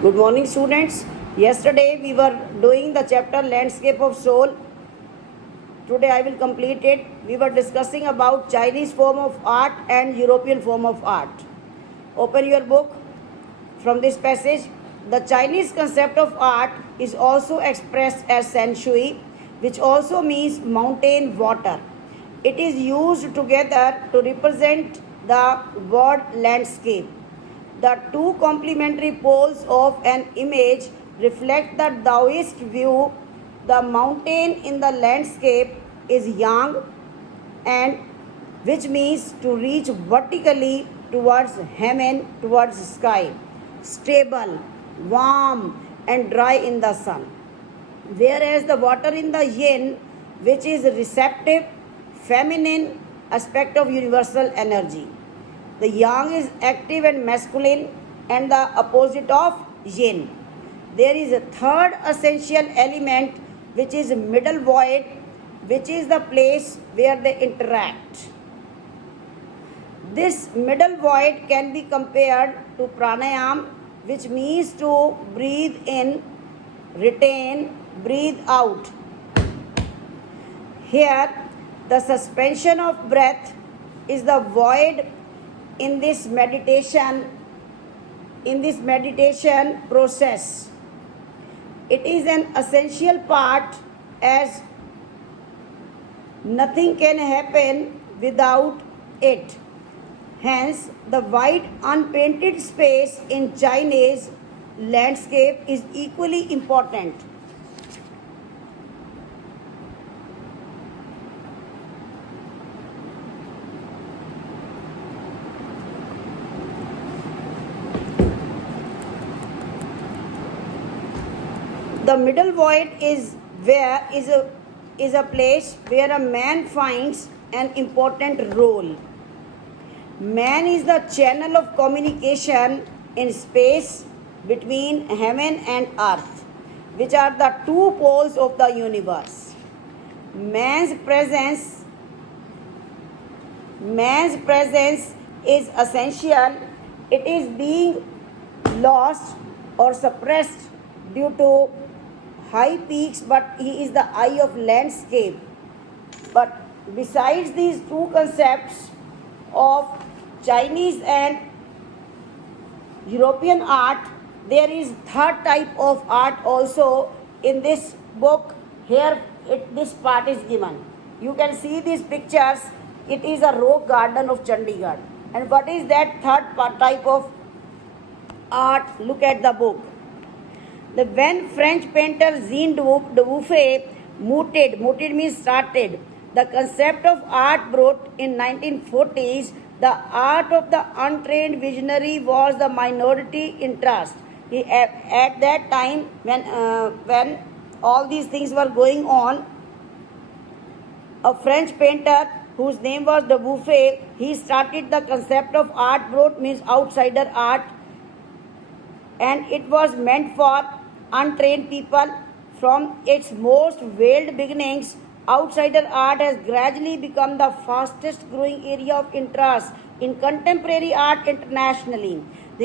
Good morning, students. Yesterday we were doing the chapter Landscape of Soul. Today I will complete it. We were discussing about Chinese form of art and European form of art. Open your book from this passage. The Chinese concept of art is also expressed as Shen Shui, which also means mountain water. It is used together to represent the word landscape. The two complementary poles of an image reflect the Taoist view. The mountain in the landscape is yang, and which means to reach vertically towards heaven, towards sky, stable, warm, and dry in the sun. Whereas the water in the yin, which is receptive, feminine aspect of universal energy. The yang is active and masculine and the opposite of yin. There is a third essential element which is middle void, which is the place where they interact. This middle void can be compared to pranayam, which means to breathe in, retain, breathe out. Here, the suspension of breath is the void in this meditation process. It is an essential part as nothing can happen without it. Hence, the wide unpainted space in Chinese landscape is equally important. The middle void is a place where a man finds an important role. Man is the channel of communication in space between heaven and earth, which are the two poles of the universe. Man's presence is essential. It is being lost or suppressed due to high peaks, but he is the eye of landscape. But besides these two concepts of Chinese and European art, there is third type of art also in this book. Here this part is given. You can see these pictures. It is a rock garden of Chandigarh. And what is that third type of art? Look at the book. When French painter Jean Dubuffet mooted means started, the concept of art brought in 1940s, the art of the untrained visionary was the minority interest. At that time, when all these things were going on, a French painter whose name was Dubuffet, he started the concept of art brought means outsider art, and it was meant for untrained people. From its most veiled beginnings, outsider art has gradually become the fastest growing area of interest in contemporary art internationally.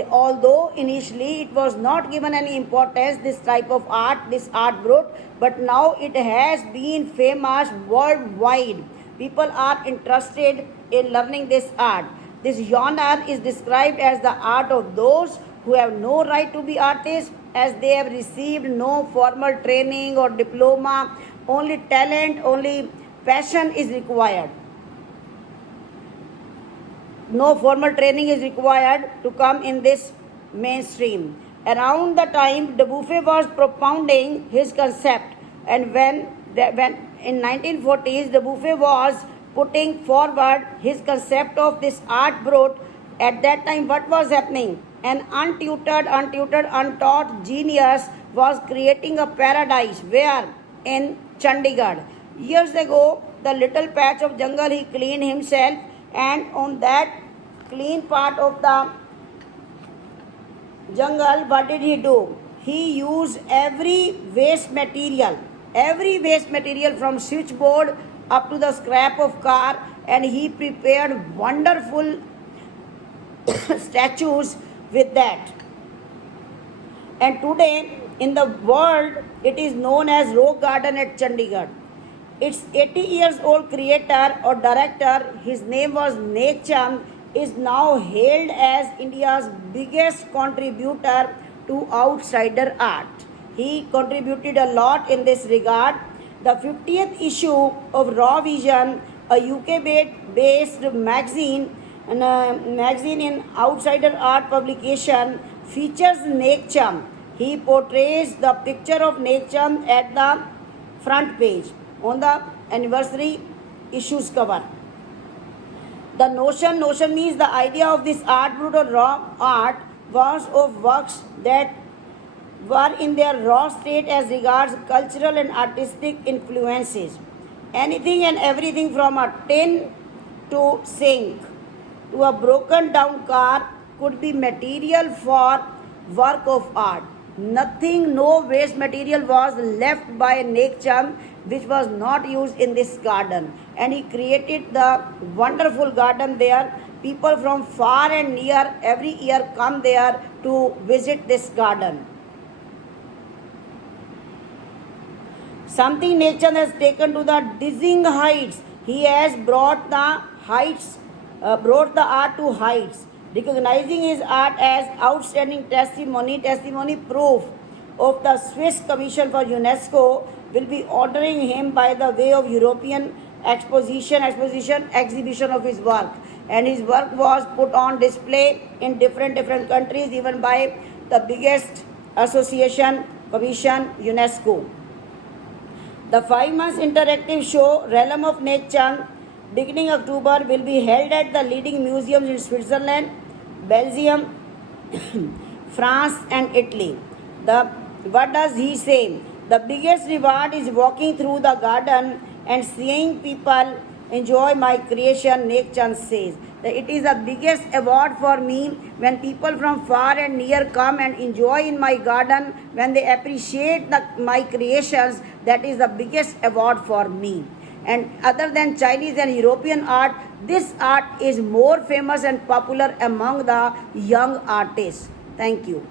Although initially it was not given any importance, this type of art, this art brought, but now it has been famous worldwide. People are interested in learning this art. This genre is described as the art of those who have no right to be artists, as they have received no formal training or diploma. Only talent, only passion is required. No formal training is required to come in this mainstream. Around the time Dubuffet was propounding his concept, and when in 1940s Dubuffet was putting forward his concept of this art brought, at that time what was happening? An untutored, untaught genius was creating a paradise. Where? In Chandigarh. Years ago, the little patch of jungle he cleaned himself, and on that clean part of the jungle, what did he do? He used every waste material from switchboard up to the scrap of car, and he prepared wonderful statues with that. And today in the world, it is known as Rock Garden at Chandigarh. Its 80 years old creator or director, his name was Nek Chand, is now hailed as India's biggest contributor to outsider art. He contributed a lot in this regard. The 50th issue of Raw Vision, a UK-based magazine, magazine in outsider art publication, features Nek Chand. He portrays the picture of Nek Chand at the front page on the anniversary issues cover. The notion means the idea of this art brut or raw art was of works that were in their raw state as regards cultural and artistic influences. Anything and everything from a tin to sink to a broken down car could be material for work of art. Nothing, no waste material was left by Nek Chand which was not used in this garden. And he created the wonderful garden there. People from far and near every year come there to visit this garden. Something Nek Chand has taken to the dizzying heights. He has brought the art to heights. Recognizing his art as outstanding testimony proof of the Swiss Commission for UNESCO will be honoring him by the way of European exhibition of his work. And his work was put on display in different countries, even by the biggest association, Commission, UNESCO. The 5 months interactive show Realm of Nek Chand, beginning October, will be held at the leading museums in Switzerland, Belgium, France and Italy. What does he say? The biggest reward is walking through the garden and seeing people enjoy my creation, Nek Chand says. It is the biggest award for me when people from far and near come and enjoy in my garden, when they appreciate my creations. That is the biggest award for me. And other than Chinese and European art, this art is more famous and popular among the young artists. Thank you.